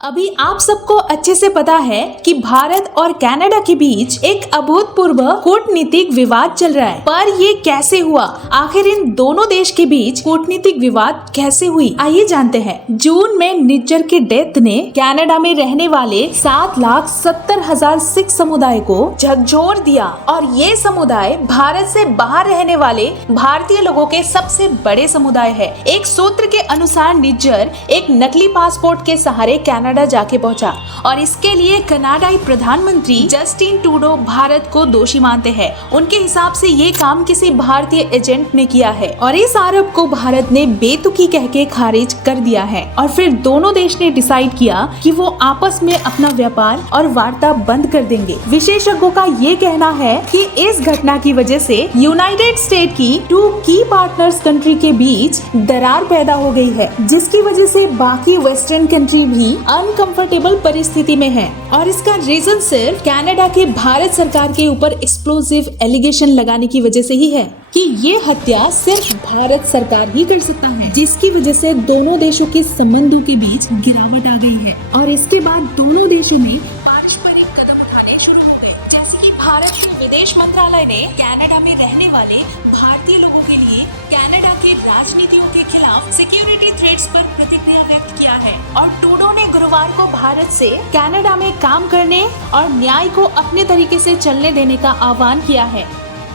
अभी आप सबको अच्छे से पता है कि भारत और कनाडा के बीच एक अभूतपूर्व कूटनीतिक विवाद चल रहा है। पर ये कैसे हुआ? आखिर इन दोनों देश के बीच कूटनीतिक विवाद कैसे हुई? आइए जानते हैं। जून में निज्जर के डेथ ने कनाडा में रहने वाले 7,70,000 सिख समुदाय को झकझोर दिया और ये समुदाय भारत से बाहर रहने वाले भारतीय लोगों के सबसे बड़े समुदाय है। एक सूत्र के अनुसार निज्जर एक नकली पासपोर्ट के सहारे कनाडा जाके पहुंचा और इसके लिए कनाडाई प्रधानमंत्री जस्टिन ट्रूडो भारत को दोषी मानते हैं। उनके हिसाब से ये काम किसी भारतीय एजेंट ने किया है और इस आरोप को भारत ने बेतुकी कह के खारिज कर दिया है। और फिर दोनों देश ने डिसाइड किया कि वो आपस में अपना व्यापार और वार्ता बंद कर देंगे। विशेषज्ञों का ये कहना है कि इस घटना की वजह से यूनाइटेड स्टेट की 2 की पार्टनर्स कंट्री के बीच दरार पैदा हो गई है, जिसकी वजह से बाकी वेस्टर्न कंट्री भी अनकंफर्टेबल परिस्थिति में है। और इसका रीजन सिर्फ कनाडा के भारत सरकार के ऊपर एक्सप्लोसिव एलिगेशन लगाने की वजह से ही है कि ये हत्या सिर्फ भारत सरकार ही कर सकता है, जिसकी वजह से दोनों देशों के संबंधों के बीच गिरावट आ गई है। और इसके बाद दोनों देशों ने पारस्परिक कदम उठाने शुरू हो गए, जैसे कि भारत के विदेश मंत्रालय ने कनाडा में रहने वाले भारतीय लोगों के लिए कनाडा की राजनीतियों के खिलाफ सिक्योरिटी थ्रेट्स पर प्रतिक्रिया व्यक्त किया है। और ट्रूडो ने गुरुवार को भारत से कनाडा में काम करने और न्याय को अपने तरीके से चलने देने का आह्वान किया है।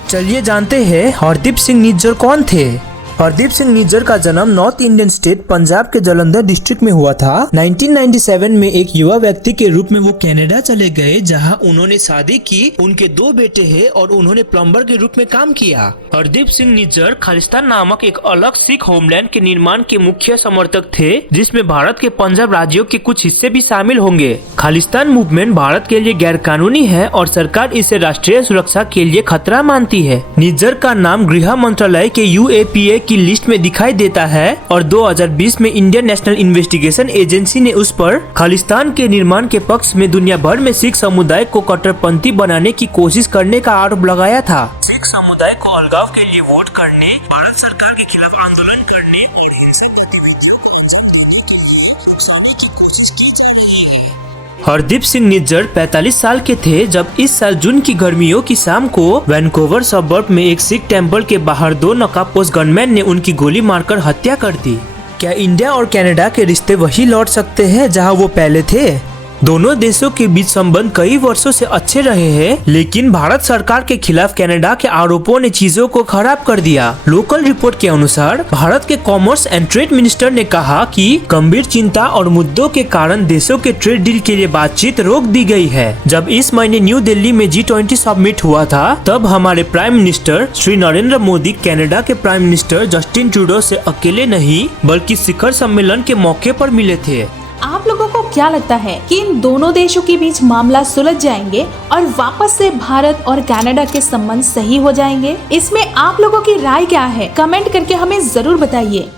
चलिए जानते हैं हरदीप सिंह निज्जर कौन थे। हरदीप सिंह निज्जर का जन्म नॉर्थ इंडियन स्टेट पंजाब के जालंधर डिस्ट्रिक्ट में हुआ था। 1997 में एक युवा व्यक्ति के रूप में वो कनाडा चले गए, जहां उन्होंने शादी की। उनके 2 बेटे हैं और उन्होंने प्लम्बर के रूप में काम किया। हरदीप सिंह निज्जर खालिस्तान नामक एक अलग सिख होमलैंड के निर्माण के मुख्य समर्थक थे, जिसमें भारत के पंजाब राज्यों के कुछ हिस्से भी शामिल होंगे। खालिस्तान मूवमेंट भारत के लिए गैर कानूनी है और सरकार इसे राष्ट्रीय सुरक्षा के लिए खतरा मानती है। निज्जर का नाम गृह मंत्रालय के UAPA की लिस्ट में दिखाई देता है और 2020 में इंडियन नेशनल इन्वेस्टिगेशन एजेंसी ने उस पर खालिस्तान के निर्माण के पक्ष में दुनिया भर में सिख समुदाय को कट्टरपंथी बनाने की कोशिश करने का आरोप लगाया था। सिख समुदाय को अलगाव के लिए वोट करने, भारत सरकार के खिलाफ आंदोलन करने और हिंसक गतिविधियों को अंजाम देने के लिए उकसाने की कोशिश की जा रही है। हरदीप सिंह निज्जर 45 साल के थे जब इस साल जून की गर्मियों की शाम को वैनकूवर सबर्ब में एक सिख टेम्पल के बाहर 2 नकाबपोश गनमैन ने उनकी गोली मारकर हत्या कर दी। क्या इंडिया और कनाडा के रिश्ते वही लौट सकते हैं जहां वो पहले थे? दोनों देशों के बीच संबंध कई वर्षों से अच्छे रहे हैं, लेकिन भारत सरकार के खिलाफ कनाडा के आरोपों ने चीजों को खराब कर दिया। लोकल रिपोर्ट के अनुसार भारत के कॉमर्स एंड ट्रेड मिनिस्टर ने कहा कि गंभीर चिंता और मुद्दों के कारण देशों के ट्रेड डील के लिए बातचीत रोक दी गई है। जब इस महीने न्यू दिल्ली में G20 समिट हुआ था, तब हमारे prime minister Shri Narendra Modi Canada के प्राइम मिनिस्टर जस्टिन ट्रूडो से अकेले नहीं बल्कि शिखर सम्मेलन के मौके पर मिले थे। आप लोगों को क्या लगता है कि इन दोनों देशों के बीच मामला सुलझ जाएंगे और वापस से भारत और कनाडा के संबंध सही हो जाएंगे? इसमें आप लोगों की राय क्या है? कमेंट करके हमें जरूर बताइए।